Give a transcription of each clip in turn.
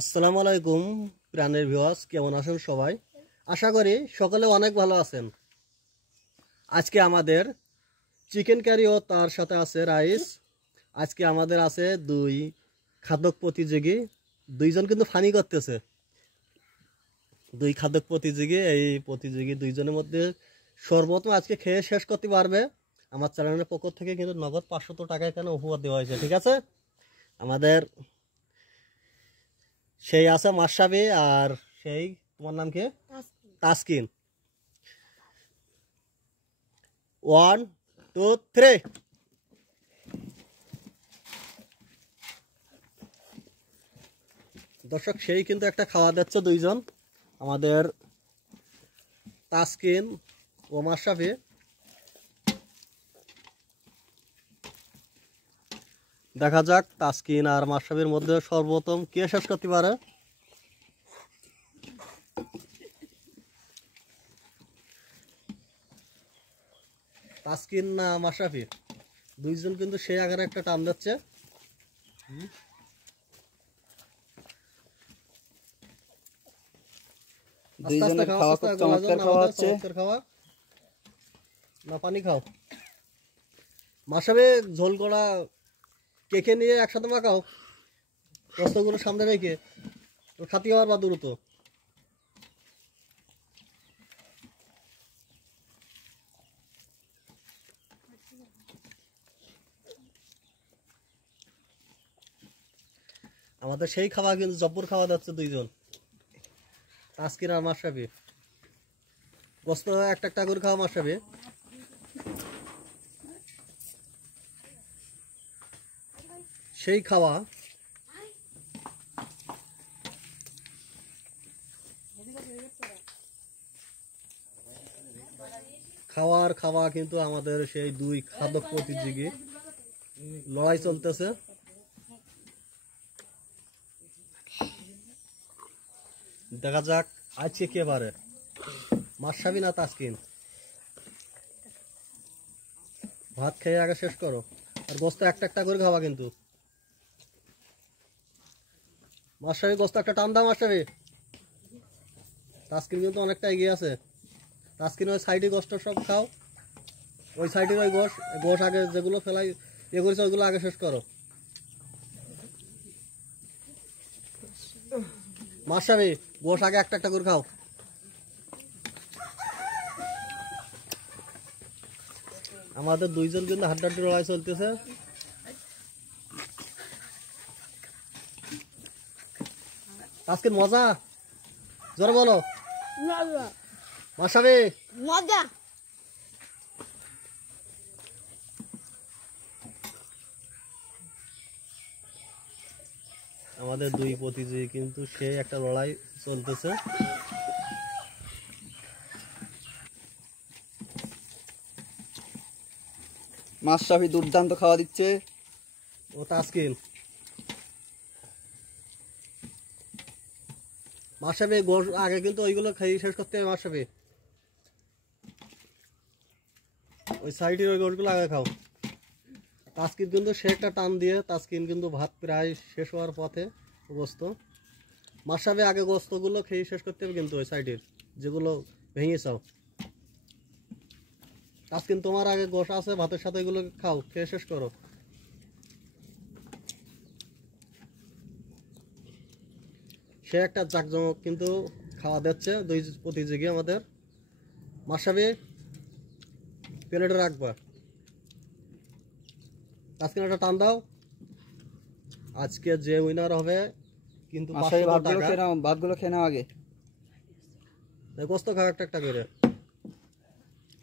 আসসালামু আলাইকুম প্রাণের ভিউয়ার্স, কেমন আছেন সবাই? আশা করি সকলে অনেক ভালো আছেন। আজকে আমাদের চিকেন কারি ও তার সাথে আছে রাইস। আজকে আমাদের আছে দুই খাদক প্রতিযোগী, দুইজন কিন্তু ফানি করতেছে। দুই খাদক প্রতিযোগী, এই প্রতিযোগী দুইজনের মধ্যে সর্বপ্রথম আজকে খেয়ে শেষ করতে পারবে আমার চ্যানেলের পক্ষ থেকে কিন্তু নগদ 500 টাকা এখানে উপহার দেওয়া হয়েছে। ঠিক আছে, আমাদের সেই আছে মাশরাফি আর সেই তোমার নাম কি? তাসকিন। 1 2 3। দর্শক, সেই কিন্তু একটা খাওয়া দিচ্ছে দুইজন, আমাদের তাসকিন ও মাশরাফি। দেখা যাক তাসকিন আর মাশরাফির মধ্যে সর্বপ্রথম কে শেষ করতে পারে। তাসকিন না মাশরাফি, দুইজন কিন্তু সেই আকারে একটা টান দিচ্ছে। দুইজনের খাওয়া খুব চমৎকার খাওয়া হচ্ছে। না পানি খাও। মাশরাফি ঝোল করা কেকে নিয়ে একসাথে মাখাও, কষ্টগুলো সামনে রেখে তো খাতি হওয়ার বা দ্রুত। আমাদের সেই খাওয়া কিন্তু জব্বর খাওয়া যাচ্ছে দুইজন, তাসকিন আর মাশরাফি। গোস্ত একটা একটা করে খাওয়া মাশরাফি। সেই খাওয়া খাওয়া কিন্তু আমাদের সেই দুই খাদক প্রতিযোগী লড়াই চলতেছে। দেখা যাক আজকে কে পারে, মাশরাফি না তাসকিন। ভাত খেয়ে আগে শেষ করো, আর গোস্ত একটা একটা করে খাওয়া কিন্তু। মাশরাফি গোস্ত একটা টান দাও মাশরাফি। তাসকিন কিন্তু অনেকটা এগিয়ে আছে। তাসকিন ওই সাইডে গোস্ত সব খাও, ওই সাইডের ওই গোশ আগে যেগুলো ফেলাই এ করেছে ওইগুলো আগে শেষ করো। মাশরাফি গোশ আগে একটা একটা করে খাও। আমাদের দুইজন কিন্তু হাড্ডাহাড্ডি লড়াই চলতেছে। তাসকিন মজা, জোরে বলো। মাশরাফি মজা। আমাদের দুই প্রতিযোগী কিন্তু সেই একটা লড়াই চলতেছে। মাশরাফি দুর্দান্ত খাওয়া দিচ্ছে। ও তাসকিন, মাশরাফি গোশ আগে কিন্তু ওইগুলো খাই শেষ করতে হবে। মাশরাফি ওই সাইডের ওই গোশগুলো আগে খাও। তাসকিন কিন্তু সে একটা টান দিয়ে, তাসকিন কিন্তু ভাত প্রায় শেষ হওয়ার পথে গোস্ত। মাশরাফি আগে গোস্তগুলো খেয়ে শেষ করতে হবে কিন্তু ওই সাইডের যেগুলো ভেঙে চাও। তাসকিন তোমার আগে গোশ আছে, ভাতের সাথে এগুলো খাও, খেয়ে শেষ করো। সে একটা জাকজমক কিন্তু খাওয়া দিচ্ছে দুই প্রতিযোগী আমাদের। মাশরাফি প্লেটে রাখবা, তাসকিন একটা টান দাও। আজকে যে উইনার হবে কিন্তু 500 টাকা। ভাতগুলো খেয়ে নাও আগে। গোস্ত খাও একটা একটা করে,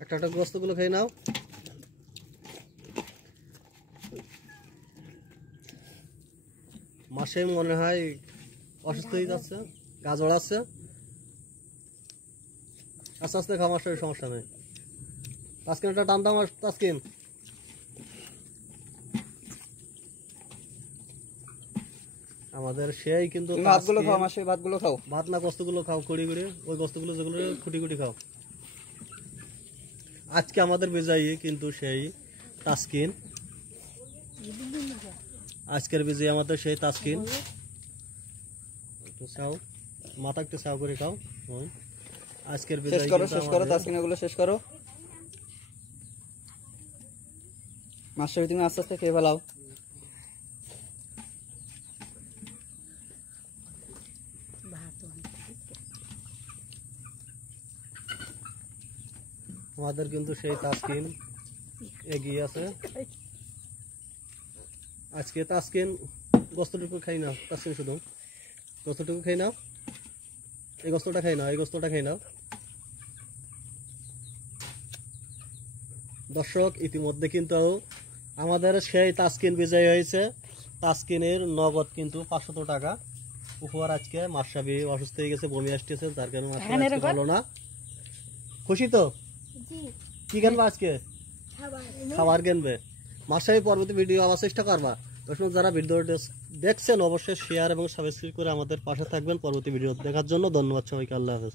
একটা একটা গোস্তগুলো খেয়ে নাও। মাসে মনে হয় অসুস্থ হয়ে যাচ্ছে, গা জড়াচ্ছে। আস্তে আস্তে খাওয়া, মাসের সমস্যা নেই। তাসকিন একটা টান দাও তাসকিন। আমাদের সেই কিন্তু ভাতগুলো খাও মাসে, ভাতগুলো খাও। ভাত না গোস্তগুলো খাও, কুড়ি কুড়ি ওই গোস্তগুলো যেগুলো কুটি কুটি খাও। আজকে আমাদের বিজয়ী কিন্তু সেই তাসকিন। আজকের বিজয়ী আমাদের সেই তাসকিন। তো চাও মাথা একটু চাও করে খাও। আজকের শেষ বিদায় করো কিন্তু শেষ করো আমাদের- তাসকিন এগুলো শেষ করো। মাশরাফি তুমি আস্তে আস্তে খেয়ে ফেলাও। আমাদের কিন্তু সেই তাসকিন এগিয়ে আছে। আজকে তাসকিন গোস্তটুকু খাই না, তাসকিন শুধু গোস্তটুকু খাই নাও, এই গোস্তটা খাই নাও, এই গোস্তটা খাই নাও। দর্শক ইতিমধ্যে কিন্তু আমাদের সেই তাসকিন বিজয় হয়েছে। তাসকিনের নগদ কিন্তু 500 টাকা উপহার। আজকে মাশরাফি অসুস্থ হয়ে গেছে, বমি আসতেছে, তার কারণে মাশরাফি আজকে ভালো না। খুশি তো? কি কিনবা আজকে? খাবার কিনবে। মাশরাফি পরবর্তী ভিডিও আবার চেষ্টা করবা। দর্শক যারা ভিডিও দেখছেন অবশ্যই শেয়ার এবং সাবস্ক্রাইব করে আমাদের পাশে থাকবেন পরবর্তী ভিডিও দেখার জন্য। ধন্যবাদ সবাইকে, আল্লাহ হাফেজ।